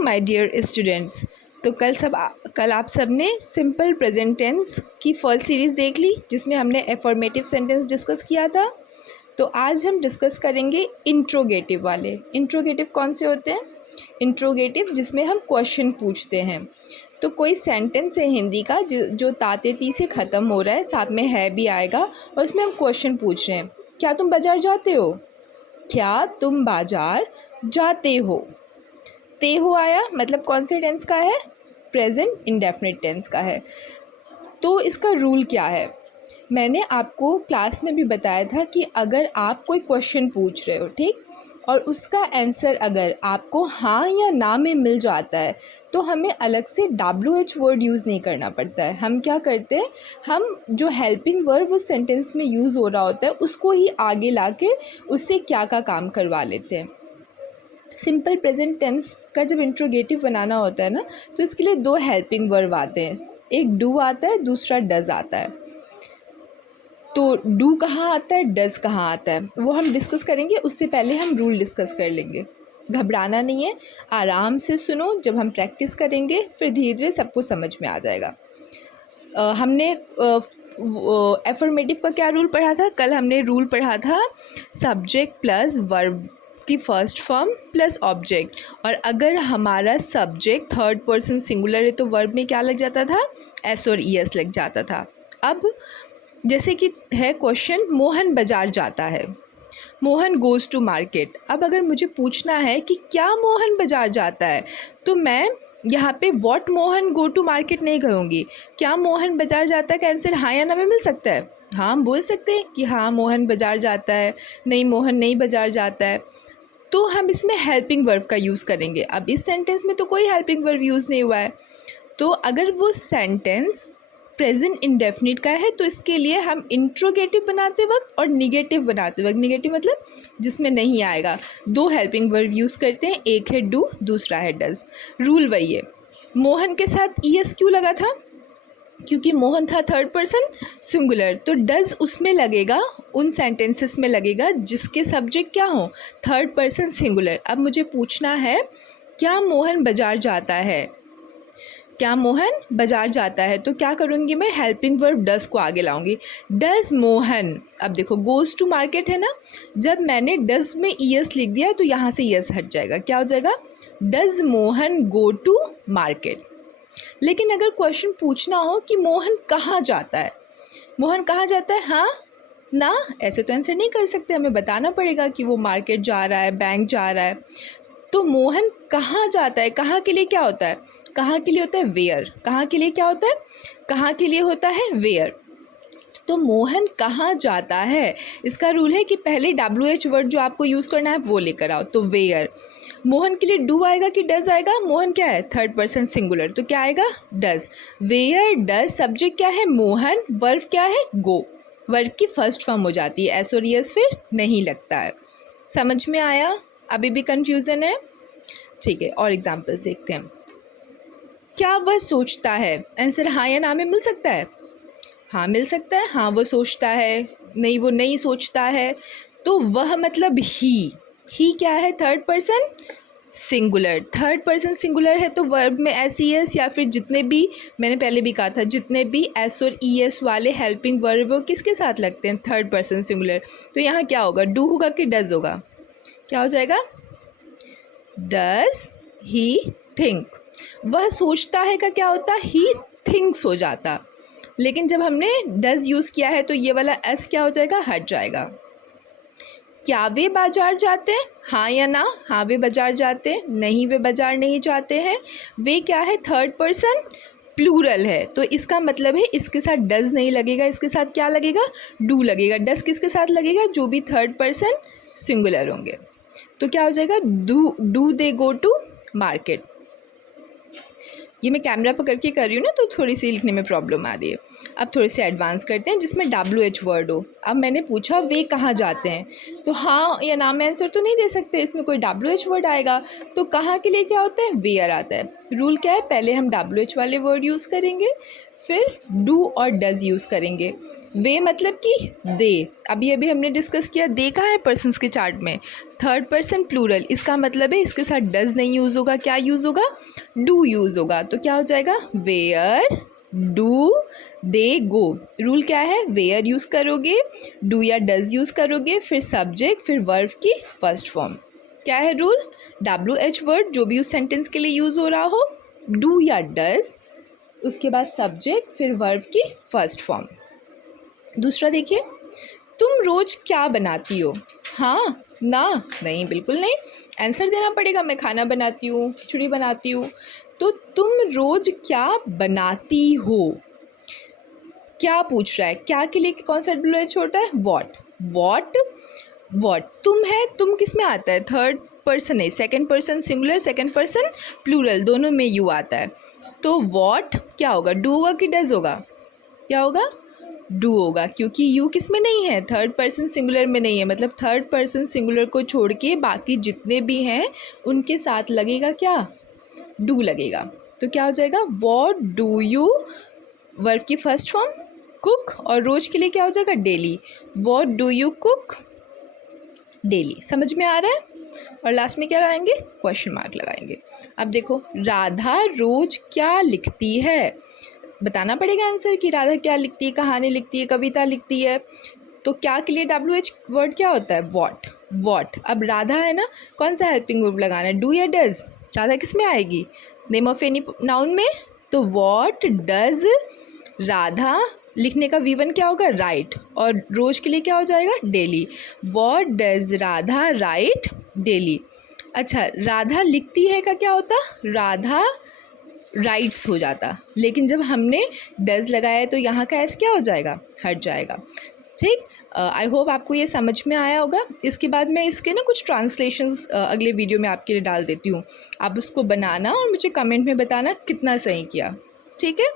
My dear students. तो कल आप सब ने सिंपल प्रेजेंट टेंस की फर्स्ट सीरीज़ देख ली, जिसमें हमने एफर्मेटिव सेंटेंस डिस्कस किया था। तो आज हम डिस्कस करेंगे इंट्रोगेटिव वाले। इंट्रोगेटिव कौन से होते हैं? इंट्रोगेटिव जिसमें हम क्वेश्चन पूछते हैं। तो कोई सेंटेंस है हिंदी का जो ताते ती से ख़त्म हो रहा है, साथ में है भी आएगा, और उसमें हम क्वेश्चन पूछ रहे हैं। क्या तुम बाज़ार जाते हो? क्या तुम बाज़ार जाते हो? ते हो आया, मतलब कौन से टेंस का है? प्रेजेंट इंडेफिनिट टेंस का है। तो इसका रूल क्या है? मैंने आपको क्लास में भी बताया था कि अगर आप कोई क्वेश्चन पूछ रहे हो, ठीक, और उसका आंसर अगर आपको हाँ या ना में मिल जाता है, तो हमें अलग से WH वर्ड यूज़ नहीं करना पड़ता है। हम क्या करते हैं, हम जो हेल्पिंग वर्ब उस सेंटेंस में यूज़ हो रहा होता है उसको ही आगे ला के उससे क्या का काम करवा लेते हैं। सिंपल प्रेजेंट टेंस का जब इंट्रोगेटिव बनाना होता है ना, तो इसके लिए दो हेल्पिंग वर्ब आते हैं। एक डू आता है, दूसरा डज आता है। तो डू कहाँ आता है, डज कहाँ आता है, वो हम डिस्कस करेंगे। उससे पहले हम रूल डिस्कस कर लेंगे। घबराना नहीं है, आराम से सुनो। जब हम प्रैक्टिस करेंगे फिर धीरे धीरे सबको समझ में आ जाएगा। हमने एफर्मेटिव का क्या रूल पढ़ा था? कल हमने रूल पढ़ा था सब्जेक्ट प्लस वर्ब की फर्स्ट फॉर्म प्लस ऑब्जेक्ट। और अगर हमारा सब्जेक्ट थर्ड पर्सन सिंगुलर है तो वर्ब में क्या लग जाता था? एस और ई एस लग जाता था। अब जैसे कि है क्वेश्चन, मोहन बाज़ार जाता है, मोहन गोज़ टू मार्केट। अब अगर मुझे पूछना है कि क्या मोहन बाज़ार जाता है, तो मैं यहाँ पे what Mohan go to market नहीं कहूँगी। क्या मोहन बाज़ार जाता है का आंसर हाँ या ना में मिल सकता है? हाँ, हम बोल सकते हैं कि हाँ मोहन बाज़ार जाता है, नहीं मोहन नहीं बाज़ार जाता है। तो हम इसमें हेल्पिंग वर्ब का यूज़ करेंगे। अब इस सेंटेंस में तो कोई हेल्पिंग वर्ब यूज़ नहीं हुआ है। तो अगर वो सेंटेंस प्रेजेंट इंडेफिनिट का है तो इसके लिए हम इंट्रोगेटिव बनाते वक्त और निगेटिव बनाते वक्त, निगेटिव मतलब जिसमें नहीं आएगा, दो हेल्पिंग वर्ब यूज़ करते हैं। एक है डू, दूसरा है डज। रूल वही है। मोहन के साथ ई एस क्यों लगा था? क्योंकि मोहन था थर्ड पर्सन सिंगुलर, तो डज उसमें लगेगा, उन सेंटेंसेस में लगेगा जिसके सब्जेक्ट क्या हो, थर्ड पर्सन सिंगुलर। अब मुझे पूछना है क्या मोहन बाज़ार जाता है, क्या मोहन बाज़ार जाता है, तो क्या करूँगी मैं? हेल्पिंग वर्ब डज को आगे लाऊंगी। डज मोहन, अब देखो गोज़ टू मार्केट है ना, जब मैंने डज में ई एस लिख दिया तो यहाँ से ई एस हट जाएगा। क्या हो जाएगा? Does Mohan go to market. लेकिन अगर क्वेश्चन पूछना हो कि मोहन कहाँ जाता है, मोहन कहाँ जाता है, हाँ ना, ऐसे तो आंसर नहीं कर सकते। हमें बताना पड़ेगा कि वो मार्केट जा रहा है, बैंक जा रहा है। तो मोहन कहाँ जाता है, कहाँ के लिए क्या होता है? कहाँ के लिए होता है वेयर। कहाँ के लिए क्या होता है? कहाँ के लिए होता है वेयर। तो मोहन कहाँ जाता है, इसका रूल है कि पहले WH वर्ड जो आपको यूज़ करना है वो लेकर आओ। तो वेयर। मोहन के लिए डू आएगा कि डज आएगा? मोहन क्या है? थर्ड पर्सन सिंगुलर, तो क्या आएगा? डज। वेयर डज, सब्जेक्ट क्या है? मोहन, वर्ब क्या है? गो। वर्ब की फर्स्ट फॉर्म हो जाती है, एस और एस फिर नहीं लगता है। समझ में आया? अभी भी कन्फ्यूज़न है? ठीक है, और एग्जाम्पल्स देखते हैं। क्या वह सोचता है, आंसर हाँ या ना में मिल सकता है? हाँ मिल सकता है। हाँ वो सोचता है, नहीं वो नहीं सोचता है। तो वह मतलब ही क्या है? Third person singular. Third person singular है तो वर्ब में एस ई एस या फिर जितने भी, मैंने पहले भी कहा था, जितने भी एस और ई एस वाले हेल्पिंग वर्ब वो किसके साथ लगते हैं? Third person singular. तो यहाँ क्या होगा? डू होगा कि डज होगा? क्या हो जाएगा? Does he think. वह सोचता है का क्या होता? ही थिंक्स हो जाता। लेकिन जब हमने डज यूज़ किया है तो ये वाला एस क्या हो जाएगा? हट जाएगा। क्या वे बाज़ार जाते हैं, हाँ या ना? हाँ वे बाज़ार जाते हैं, नहीं वे बाज़ार नहीं जाते हैं। वे क्या है? थर्ड पर्सन प्लूरल है, तो इसका मतलब है इसके साथ डज नहीं लगेगा, इसके साथ क्या लगेगा? डू लगेगा। डज किसके साथ लगेगा? जो भी थर्ड पर्सन सिंगुलर होंगे। तो क्या हो जाएगा? Do they go to market. ये मैं कैमरा पकड़ के कर रही हूँ ना, तो थोड़ी सी लिखने में प्रॉब्लम आ रही है। अब थोड़े से एडवांस करते हैं जिसमें WH वर्ड हो। अब मैंने पूछा वे कहाँ जाते हैं, तो हाँ या ना में आंसर तो नहीं दे सकते, इसमें कोई WH वर्ड आएगा। तो कहाँ के लिए क्या होता है? वेयर आता है। रूल क्या है? पहले हम WH वाले वर्ड यूज़ करेंगे, फिर डू और डज़ यूज़ करेंगे। वे मतलब कि दे, अभी अभी हमने डिस्कस किया दे कहाँ है पर्सन्स के चार्ट में, थर्ड पर्सन प्लूरल, इसका मतलब है इसके साथ डज़ नहीं यूज़ होगा, क्या यूज़ होगा, डू यूज़ होगा। तो क्या हो जाएगा, where do they go. Rule क्या है, वेयर यूज़ करोगे, डू या डज़ यूज़ करोगे, फिर सब्जेक्ट, फिर वर्ब की फर्स्ट फॉर्म। क्या है रूल, WH वर्ड जो भी उस सेंटेंस के लिए यूज़ हो रहा हो, डू या डज़, उसके बाद सब्जेक्ट, फिर वर्ब की फर्स्ट फॉर्म। दूसरा देखिए, तुम रोज़ क्या बनाती हो, हाँ ना, नहीं, बिल्कुल नहीं, आंसर देना पड़ेगा। मैं खाना बनाती हूँ, खिचड़ी बनाती हूँ। तो तुम रोज़ क्या बनाती हो, क्या पूछ रहा है, क्या के लिए कौन सा WH छोटा है, वॉट तुम है, तुम किस में आता है, थर्ड पर्सन है, second person singular, second person plural, दोनों में यू आता है। तो वॉट क्या होगा, डू होगा कि डज होगा, क्या होगा, डू होगा, क्योंकि यू किस में नहीं है, थर्ड पर्सन सिंगुलर में नहीं है, मतलब थर्ड पर्सन सिंगुलर को छोड़ के बाकी जितने भी हैं उनके साथ लगेगा क्या, डू लगेगा। तो क्या हो जाएगा, वॉट डू यू, वर्ब की फर्स्ट फॉर्म कुक, और रोज के लिए क्या हो जाएगा, daily, what do you cook daily. समझ में आ रहा है। और लास्ट में क्या लगाएंगे, क्वेश्चन मार्क लगाएंगे। अब देखो, राधा रोज क्या लिखती है, बताना पड़ेगा आंसर कि राधा क्या लिखती है, कहानी लिखती है, कविता लिखती है। तो क्या के लिए WH वर्ड क्या होता है, वॉट। अब राधा है ना, कौन सा हेल्पिंग वर्ब लगाना है, डू या डज, राधा किस में आएगी, नेम ऑफ एनी नाउन में। तो वॉट डज राधा, लिखने का V1 क्या होगा, राइट, और रोज के लिए क्या हो जाएगा, daily, what does Radha right daily. अच्छा, राधा लिखती है का क्या होता, राधा राइट्स हो जाता, लेकिन जब हमने डज लगाया तो यहाँ का एस क्या हो जाएगा, हट जाएगा। ठीक, आई होप आपको ये समझ में आया होगा। इसके बाद मैं इसके ना कुछ ट्रांसलेशंस अगले वीडियो में आपके लिए डाल देती हूँ, आप उसको बनाना और मुझे कमेंट में बताना कितना सही किया, ठीक है।